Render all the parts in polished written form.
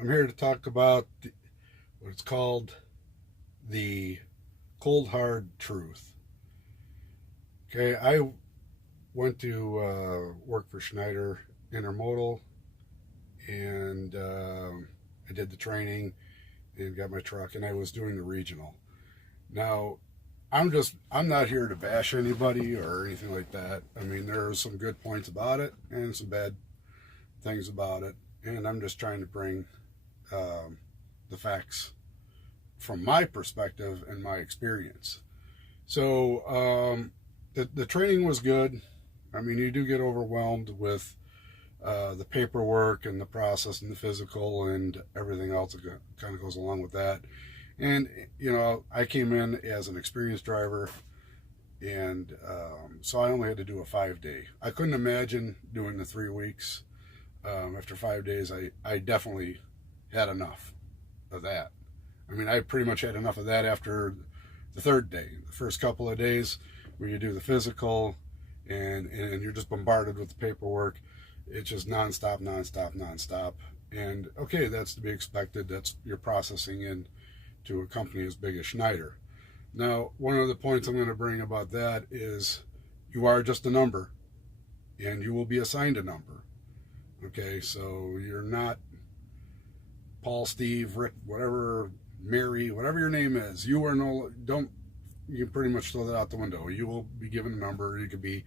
I'm here to talk about what it's called the cold hard truth. Okay, I went to work for Schneider Intermodal, and I did the training and got my truck, and I was doing the regional. Now, I'm not here to bash anybody or anything like that. I mean, there are some good points about it and some bad things about it, and I'm just trying to bring the facts from my perspective and my experience. So the training was good. I mean, you do get overwhelmed with the paperwork and the process and the physical and everything else that kind of goes along with that. And, you know, I came in as an experienced driver, and so I only had to do a 5 day. I couldn't imagine doing the 3 weeks. After 5 days, I definitely had enough of that. I mean, I pretty much had enough of that after the third day. The first couple of days where you do the physical and you're just bombarded with the paperwork, it's just nonstop, nonstop, nonstop. And okay, that's to be expected. That's you're processing into a company as big as Schneider. Now, one of the points I'm going to bring about that is you are just a number, and you will be assigned a number. Okay, so you're not Paul, Steve, Rick, whatever, Mary, whatever your name is. You are you can pretty much throw that out the window. You will be given a number. You could be,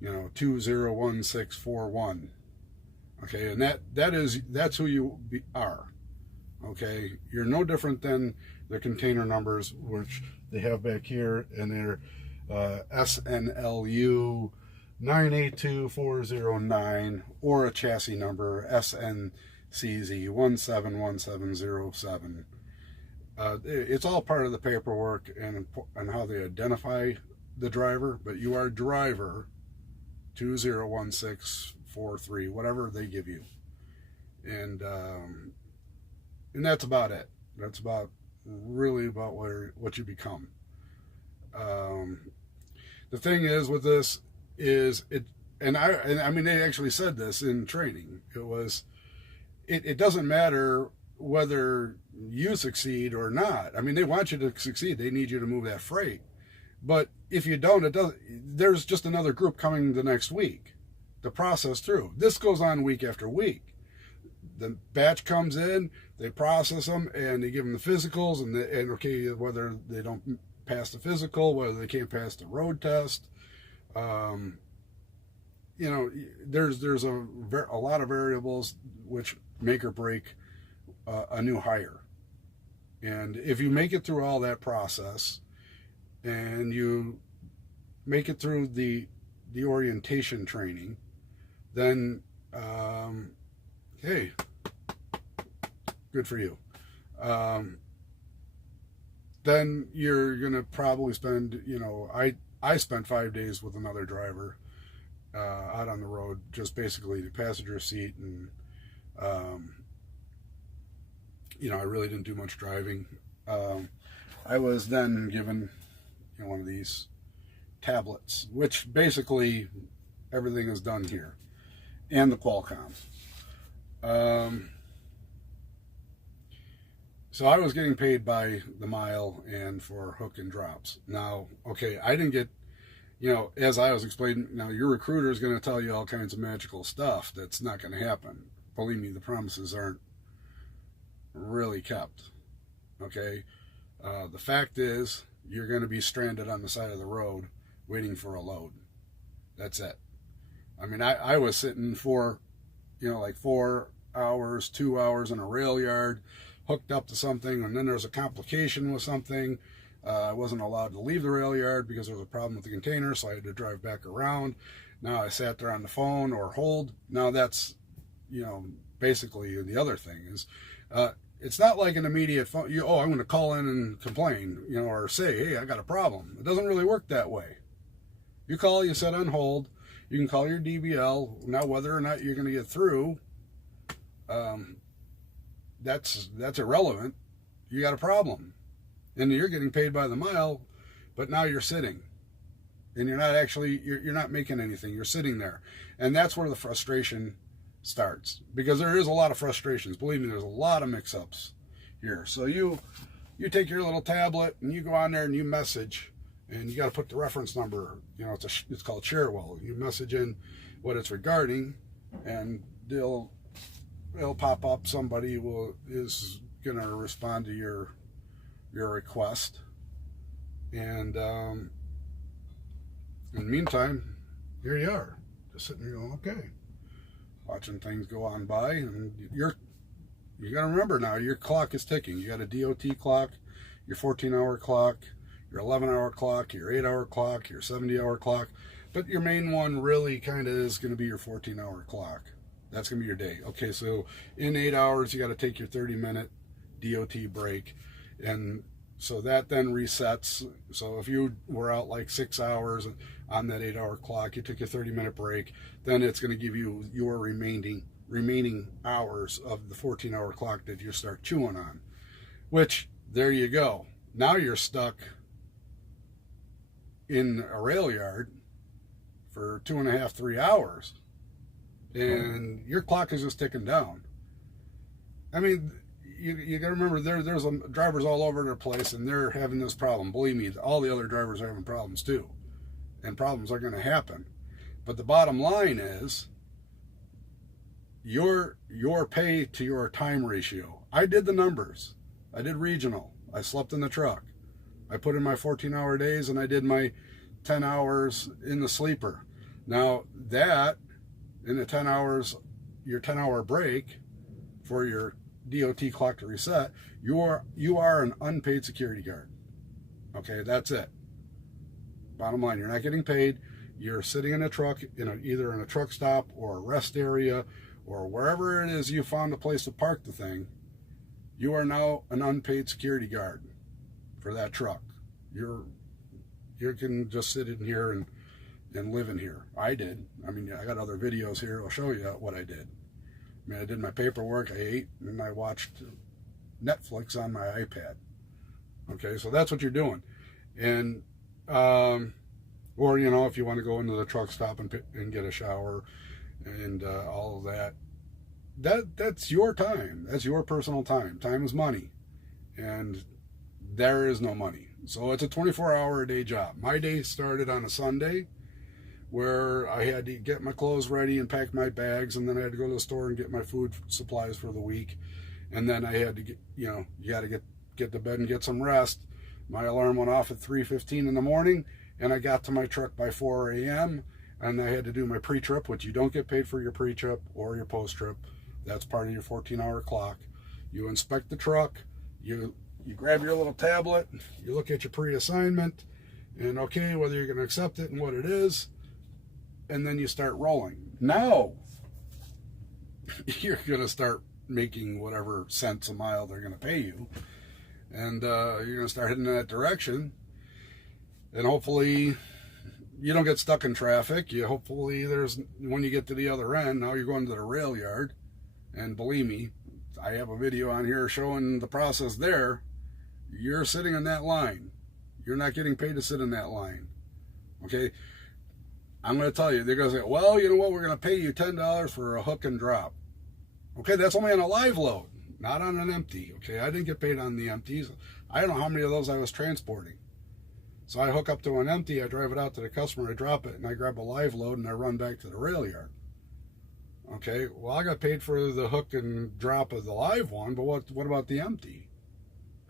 201641. Okay, and that's who you are. Okay, you're no different than the container numbers, which they have back here, and they're SNLU 982409, or a chassis number SNCZ 171707. It's all part of the paperwork and how they identify the driver, but you are driver 201643, whatever they give you, and that's about it. That's really about what you become. The thing is with this is it, and I mean, they actually said this in training. It doesn't matter whether you succeed or not. I mean, they want you to succeed. They need you to move that freight. But if you don't, there's just another group coming the next week to process through. This goes on week after week. The batch comes in, they process them, and they give them the physicals, and okay, whether they don't pass the physical, whether they can't pass the road test, there's a lot of variables which make or break a new hire. And if you make it through all that process, and you make it through the orientation training, then hey, good for you. Then you're gonna probably spend, I spent 5 days with another driver out on the road, just basically the passenger seat, and I really didn't do much driving. I was then given one of these tablets, which basically everything is done here, and the Qualcomm. So I was getting paid by the mile and for hook and drops. Now, okay, I didn't get, as I was explaining, now your recruiter is going to tell you all kinds of magical stuff. That's not going to happen. Believe me, the promises aren't really kept. Okay, the fact is, you're going to be stranded on the side of the road waiting for a load. That's it. I mean, I was sitting for, like 4 hours, 2 hours in a rail yard, hooked up to something, and then there was a complication with something. I wasn't allowed to leave the rail yard because there was a problem with the container, so I had to drive back around. Now I sat there on the phone or hold. Now that's, basically the other thing is, it's not like an immediate phone. I'm going to call in and complain, or say, hey, I got a problem. It doesn't really work that way. You call, you set on hold. You can call your DBL. Now, whether or not you're going to get through, that's irrelevant. You got a problem, and you're getting paid by the mile, but now you're sitting, and you're not making anything. You're sitting there, and that's where the frustration starts, because there is a lot of frustrations. Believe me, there's a lot of mix-ups here. So you take your little tablet and you go on there and you message, and you got to put the reference number. You know, it's called Sharewell. You message in what it's regarding, and it'll pop up. Somebody is going to respond to your request, and in the meantime, here you are, just sitting here going, okay, watching things go on by, and you got to remember now, your clock is ticking. You got a DOT clock, your 14-hour clock, your 11-hour clock, your 8-hour clock, your 70-hour clock, but your main one really kind of is going to be your 14-hour clock. That's going to be your day. Okay, so in 8 hours, you got to take your 30-minute DOT break, and so that then resets. So if you were out like 6 hours on that 8-hour clock, you took your 30-minute break, then it's going to give you your remaining hours of the 14-hour clock that you start chewing on, which, there you go. Now you're stuck in a rail yard for 2.5, 3 hours, and your clock is just ticking down. I mean, you got to remember, there's drivers all over the place, and they're having this problem. Believe me, all the other drivers are having problems too, and problems are going to happen. But the bottom line is your pay to your time ratio. I did the numbers. I did regional. I slept in the truck. I put in my 14-hour days, and I did my 10 hours in the sleeper. Now that, in the 10 hours, your 10-hour break for your DOT clock to reset, you are an unpaid security guard. Okay, that's it. Bottom line, you're not getting paid. You're sitting in a truck, either in a truck stop or a rest area or wherever it is you found a place to park the thing. You are now an unpaid security guard for that truck. You can just sit in here and live in here. I did. I mean, I got other videos here. I'll show you what I did. I mean, I did my paperwork, I ate, and I watched Netflix on my iPad. Okay, so that's what you're doing. And, or, if you want to go into the truck stop and get a shower and all of that, that's your time. That's your personal time. Time is money. And there is no money. So it's a 24-hour-a-day job. My day started on a Sunday, where I had to get my clothes ready and pack my bags, and then I had to go to the store and get my food supplies for the week. And then I had to get, you got to get to bed and get some rest. My alarm went off at 3:15 in the morning, and I got to my truck by 4 a.m., and I had to do my pre-trip, which you don't get paid for your pre-trip or your post-trip. That's part of your 14-hour clock. You inspect the truck, you grab your little tablet, you look at your pre-assignment, and okay, whether you're going to accept it and what it is, and then you start rolling. Now, you're going to start making whatever cents a mile they're going to pay you, and you're going to start heading in that direction, and hopefully you don't get stuck in traffic. Hopefully when you get to the other end, now you're going to the rail yard, and believe me, I have a video on here showing the process there. You're sitting in that line. You're not getting paid to sit in that line. Okay? I'm going to tell you, they're going to say, well, you know what, we're going to pay you $10 for a hook and drop. Okay, that's only on a live load, not on an empty. Okay, I didn't get paid on the empties. I don't know how many of those I was transporting. So I hook up to an empty, I drive it out to the customer, I drop it, and I grab a live load, and I run back to the rail yard. Okay, well, I got paid for the hook and drop of the live one, but what about the empty?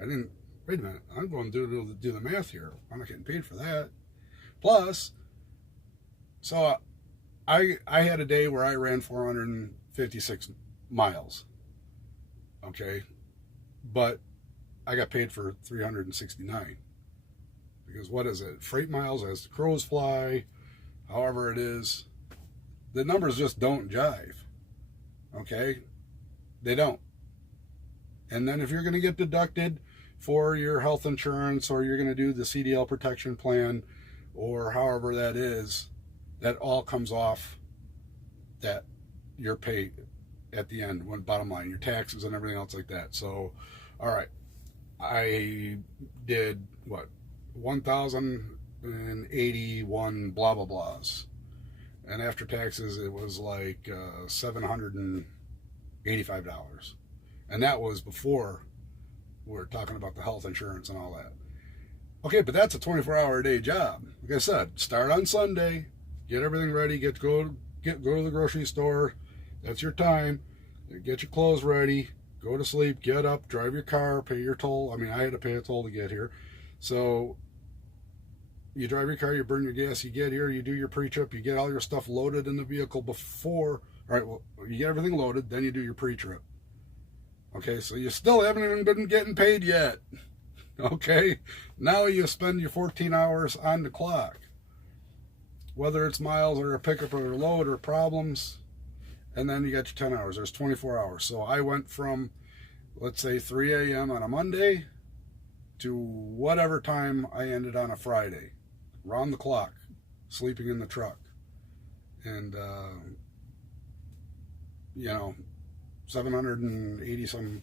I didn't, wait a minute, I'm going to do the math here. I'm not getting paid for that. Plus, so I had a day where I ran 456 miles. Okay, but I got paid for 369. Because what is it? Freight miles as the crows fly, however it is. The numbers just don't jive. Okay? They don't. And then if you're going to get deducted for your health insurance, or you're going to do the CDL protection plan, or however that is, that all comes off that your pay at the end, when bottom line, your taxes and everything else like that. So, all right. I did, 1,081 blah, blah, blahs. and after taxes it was like $785, and that was before we're talking about the health insurance and all that. Okay, but that's a 24-hour a day job. Like I said, start on Sunday, get everything ready, go to the grocery store. That's your time. Get your clothes ready, go to sleep, get up, drive your car, pay your toll. I mean, I had to pay a toll to get here. So you drive your car, you burn your gas, you get here, you do your pre-trip, you get all your stuff loaded in the vehicle before. All right, well, you get everything loaded, then you do your pre-trip. Okay, so you still haven't even been getting paid yet. Okay, now you spend your 14 hours on the clock, whether it's miles or a pickup or a load or problems, and then you got your 10 hours. There's 24 hours. So I went from, let's say, 3 a.m. on a Monday to whatever time I ended on a Friday, round the clock, sleeping in the truck. And, you know, 780 some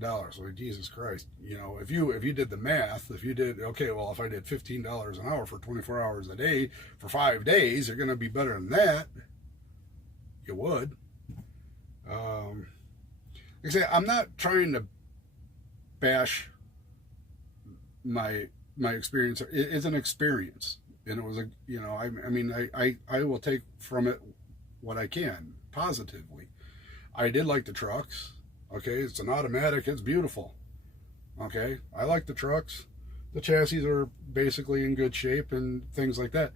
dollars. Like, Jesus Christ, you know, if you did the math, if you did, okay, well, if I did $15 an hour for 24 hours a day for 5 days, you're going to be better than that. You would. Like I say, I'm not trying to bash my experience. It's an experience, and it was a, you know, I mean, I will take from it what I can positively. I did like the trucks. Okay, it's an automatic. It's beautiful. Okay, I like the trucks. The chassis are basically in good shape and things like that.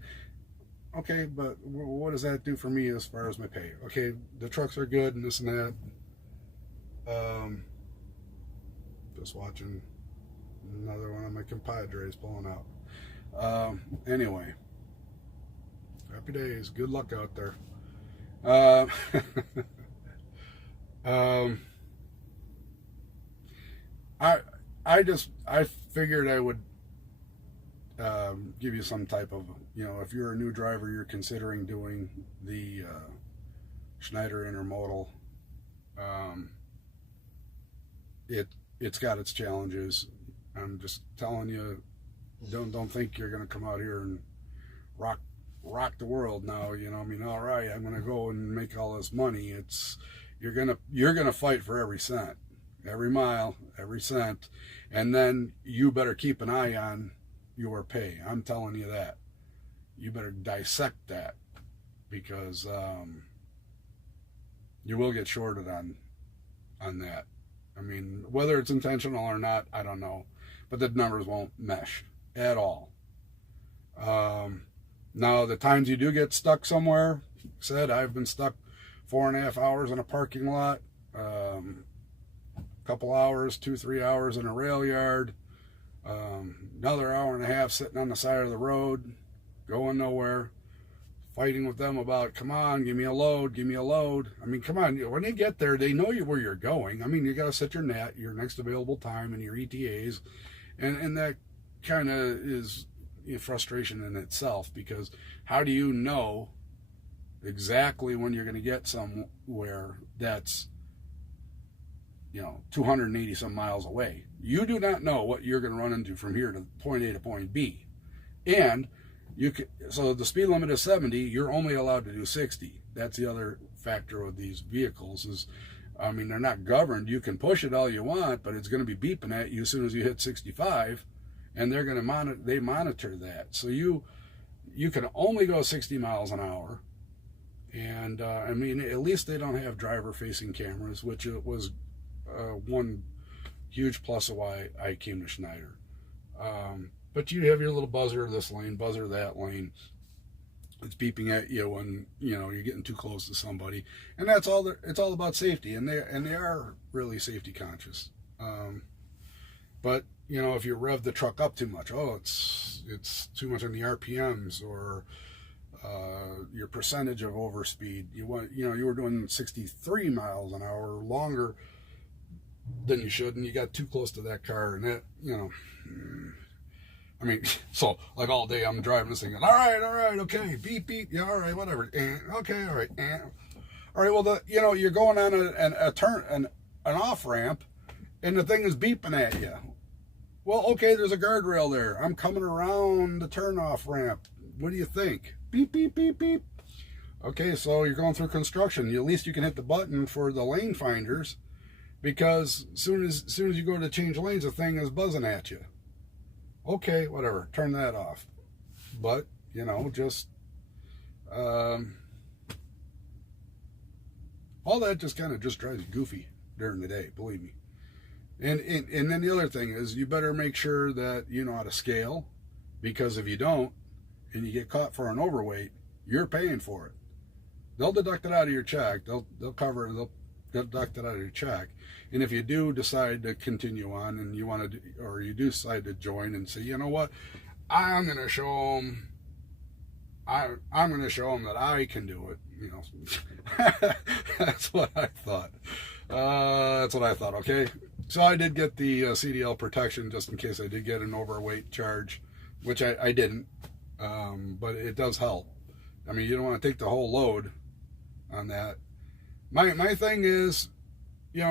Okay, but what does that do for me as far as my pay? Okay, the trucks are good and this and that. Just watching another one of my compadres pulling out. Anyway, happy days. Good luck out there. I figured I would give you some type of, you know, if you're a new driver, you're considering doing the Schneider Intermodal. It's got its challenges. I'm just telling you, don't think you're going to come out here and rock the world now. You know, I mean, all right, I'm going to go and make all this money. You're gonna fight for every cent, every mile, every cent, and then you better keep an eye on your pay. I'm telling you that. You better dissect that, because you will get shorted on that. I mean, whether it's intentional or not, I don't know, but the numbers won't mesh at all. Now, the times you do get stuck somewhere, said I've been stuck 4.5 hours in a parking lot, couple hours, 2-3 hours in a rail yard, another hour and a half sitting on the side of the road, going nowhere, fighting with them about, come on, give me a load, give me a load. I mean, come on, when you get there, they know where you're going. I mean, you got to set your net, your next available time, and your ETAs, and that kind of is frustration in itself, because how do you know exactly when you're going to get somewhere that's, you know, 280 some miles away? You do not know what you're going to run into from here to point A to point B. And so the speed limit is 70, you're only allowed to do 60. That's the other factor with these vehicles is, I mean, they're not governed. You can push it all you want, but it's going to be beeping at you as soon as you hit 65, and they're going to monitor that. So you can only go 60 miles an hour. And I mean, at least they don't have driver-facing cameras, which was one huge plus of why I came to Schneider. But you have your little buzzer this lane, buzzer that lane. It's beeping at you when, you know, you're getting too close to somebody, and that's all. It's all about safety, and they are really safety conscious. But you know, if you rev the truck up too much, oh, it's too much on the RPMs, or your percentage of overspeed. You were doing 63 miles an hour longer than you should, and you got too close to that car, and that, you know, I mean, so like all day I'm driving this thing, and all right, okay, beep, beep, yeah, all right, whatever, okay, all right, all right. Well, you're going on a turn, an off ramp, and the thing is beeping at you. Well, okay, there's a guardrail there. I'm coming around the turn off ramp. What do you think? Beep, beep, beep, beep. Okay, so you're going through construction. At least you can hit the button for the lane finders, because soon as you go to change lanes, the thing is buzzing at you. Okay, whatever. Turn that off. But just all that just kind of just drives you goofy during the day. Believe me. And then the other thing is, you better make sure that you know how to scale, because if you don't and you get caught for an overweight, you're paying for it. They'll deduct it out of your check. They'll deduct it out of your check. And if you do decide to continue on, and you want to, or you do decide to join and say, you know what, I'm going to show them. I'm going to show them that I can do it. That's what I thought. Okay. So I did get the CDL protection just in case I did get an overweight charge, which I didn't. But it does help. I mean, you don't want to take the whole load on that. My thing is,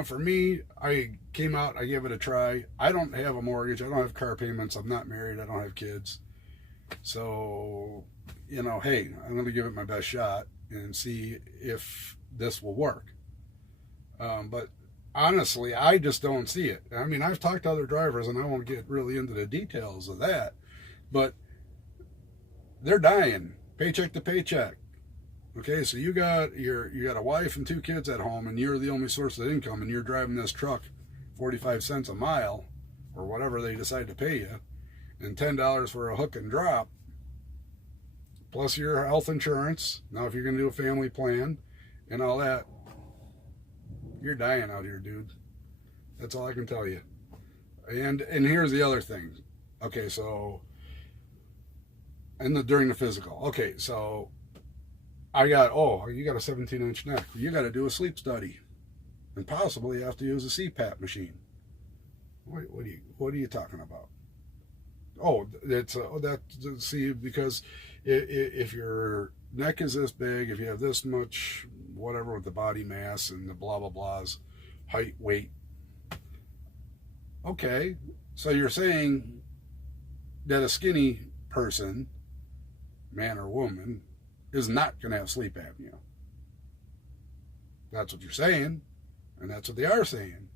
for me, I came out, I gave it a try. I don't have a mortgage. I don't have car payments. I'm not married. I don't have kids. So, hey, I'm going to give it my best shot and see if this will work. But honestly, I just don't see it. I mean, I've talked to other drivers, and I won't get really into the details of that, but they're dying paycheck to paycheck. Okay, so you got a wife and 2 kids at home, and you're the only source of income, and you're driving this truck 45 cents a mile, or whatever they decide to pay you, and $10 for a hook and drop, plus your health insurance. Now, if you're going to do a family plan and all that, you're dying out here, dude. That's all I can tell you. And here's the other thing. Okay, so during the physical. Okay, so you got a 17-inch neck. You got to do a sleep study, and possibly you have to use a CPAP machine. What are you talking about? Because if your neck is this big, if you have this much whatever with the body mass and the blah blah blahs, height, weight. Okay, so you're saying that a skinny person, man or woman, is not going to have sleep apnea. That's what you're saying, and that's what they are saying.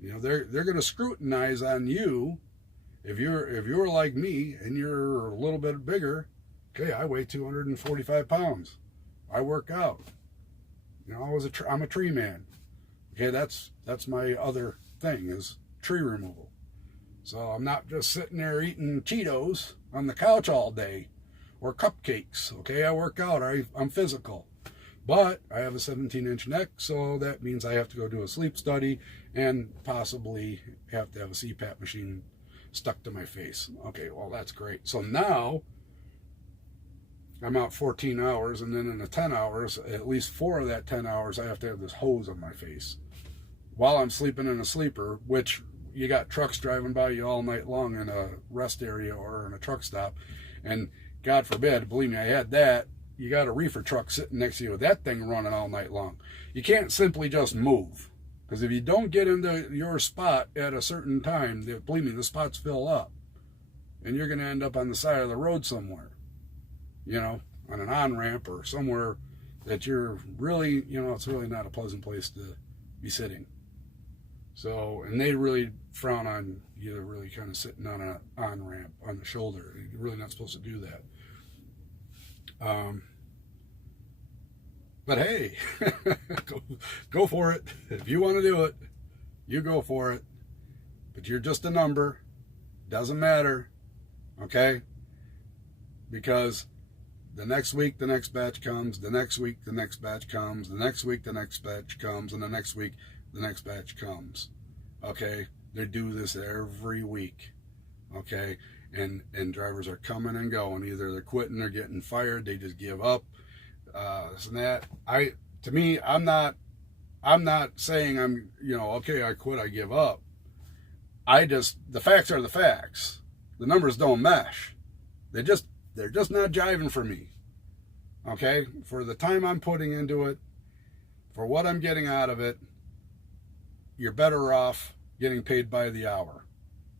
They're going to scrutinize on you if you're like me and you're a little bit bigger. Okay, I weigh 245 pounds. I work out. I'm a tree man. Okay, that's my other thing, is tree removal. So I'm not just sitting there eating Cheetos on the couch all day, or cupcakes. Okay, I work out. I'm physical. But I have a 17-inch neck, so that means I have to go do a sleep study and possibly have to have a CPAP machine stuck to my face. Okay, well, that's great. So now I'm out 14 hours, and then in the 10 hours, at least 4 of that 10 hours, I have to have this hose on my face while I'm sleeping in a sleeper, which you got trucks driving by you all night long in a rest area or in a truck stop. And God forbid, believe me, I had that. You got a reefer truck sitting next to you with that thing running all night long. You can't simply just move, because if you don't get into your spot at a certain time, believe me, the spots fill up, and you're going to end up on the side of the road somewhere, on an on-ramp or somewhere that you're really, it's really not a pleasant place to be sitting. So, and they really frown on you really kind of sitting on an on-ramp on the shoulder. You're really not supposed to do that. But hey, go for it. If you want to do it, you go for it. But you're just a number. Doesn't matter. Okay? Because the next week, the next batch comes. The next week, the next batch comes. The next week, the next batch comes. And the next week, the next batch comes. Okay? They do this every week. Okay? And drivers are coming and going. Either they're quitting, they're getting fired, they just give up. This and that. I'm not saying okay, I quit, I give up. The facts are the facts. The numbers don't mesh. They're just not jiving for me. Okay? For the time I'm putting into it, for what I'm getting out of it, you're better off getting paid by the hour.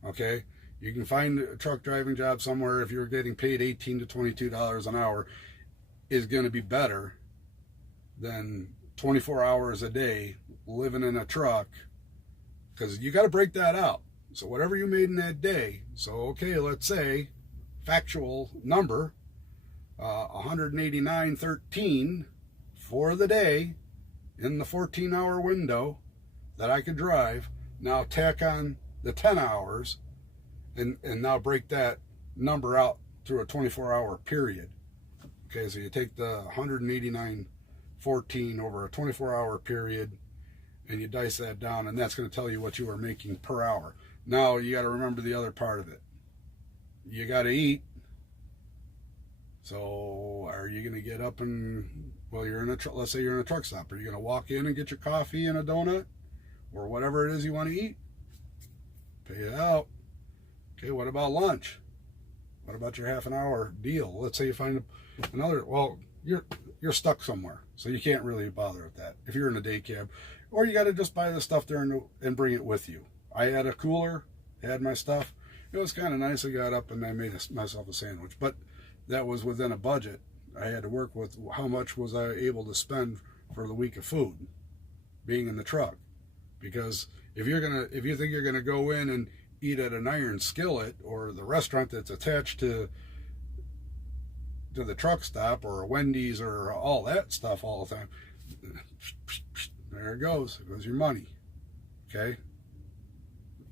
Okay? You can find a truck driving job somewhere if you're getting paid $18 to $22 an hour. is going to be better than 24 hours a day living in a truck, because you got to break that out. So whatever you made in that day, so okay, let's say factual number, 189.13 for the day in the 14-hour window that I could drive. Now tack on the 10 hours and now break that number out through a 24-hour period. Okay, so you take the 189.14 over a 24-hour period and you dice that down, and that's going to tell you what you are making per hour. Now you got to remember the other part of it. You got to eat. So are you going to get up and, well, you're in a let's say you're in a truck stop. Are you going to walk in and get your coffee and a donut or whatever it is you want to eat? Pay it out. Okay, what about lunch? What about your half an hour deal? Let's say you find another, well, you're stuck somewhere, so you can't really bother with that if you're in a day cab, or you got to just buy the stuff there and bring it with you. I had a cooler, had my stuff. It was kind of nice. I got up and I made myself a sandwich, but that was within a budget. I had to work with how much was I able to spend for the week of food being in the truck. Because if you think you're gonna go in and eat at an iron skillet or the restaurant that's attached to the truck stop or a Wendy's or all that stuff all the time, there it goes. It goes your money. Okay?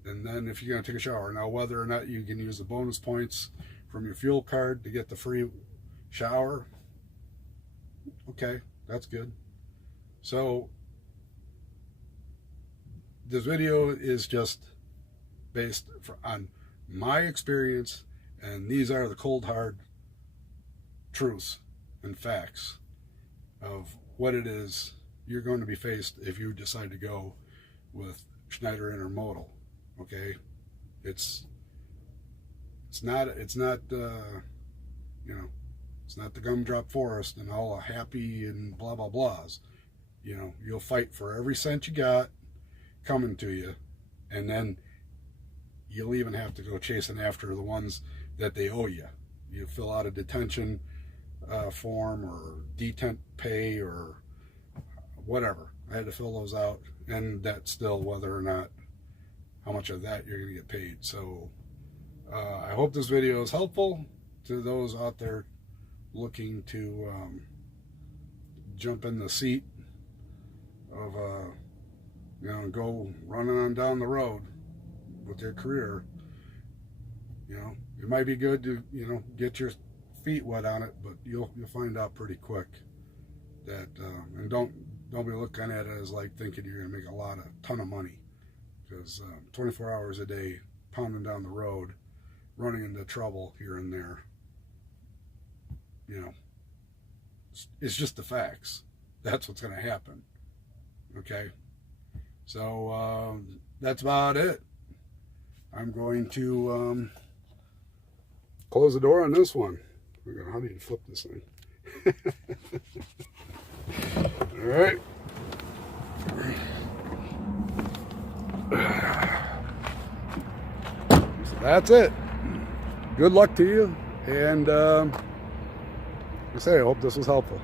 And then if you're going to take a shower, now whether or not you can use the bonus points from your fuel card to get the free shower, okay, that's good. So this video is just based on my experience, and these are the cold hard truths and facts of what it is you're going to be faced if you decide to go with Schneider Intermodal. Okay, it's not it's not the gumdrop forest and all happy and blah blah blahs. You'll fight for every cent you got coming to you, and then you'll even have to go chasing after the ones that they owe you. You fill out a detention form or detent pay or whatever. I had to fill those out, and that's still whether or not how much of that you're going to get paid. So I hope this video is helpful to those out there looking to jump in the seat of go running on down the road with their career. It might be good to get your feet wet on it, but you'll find out pretty quick that and don't be looking at it as like thinking you're going to make a ton of money, because 24 hours a day pounding down the road, running into trouble here and there, it's just the facts. That's what's going to happen. Okay, so that's about it. I'm going to close the door on this one. How do you flip this thing? All right. So that's it. Good luck to you, and like I say, I hope this was helpful.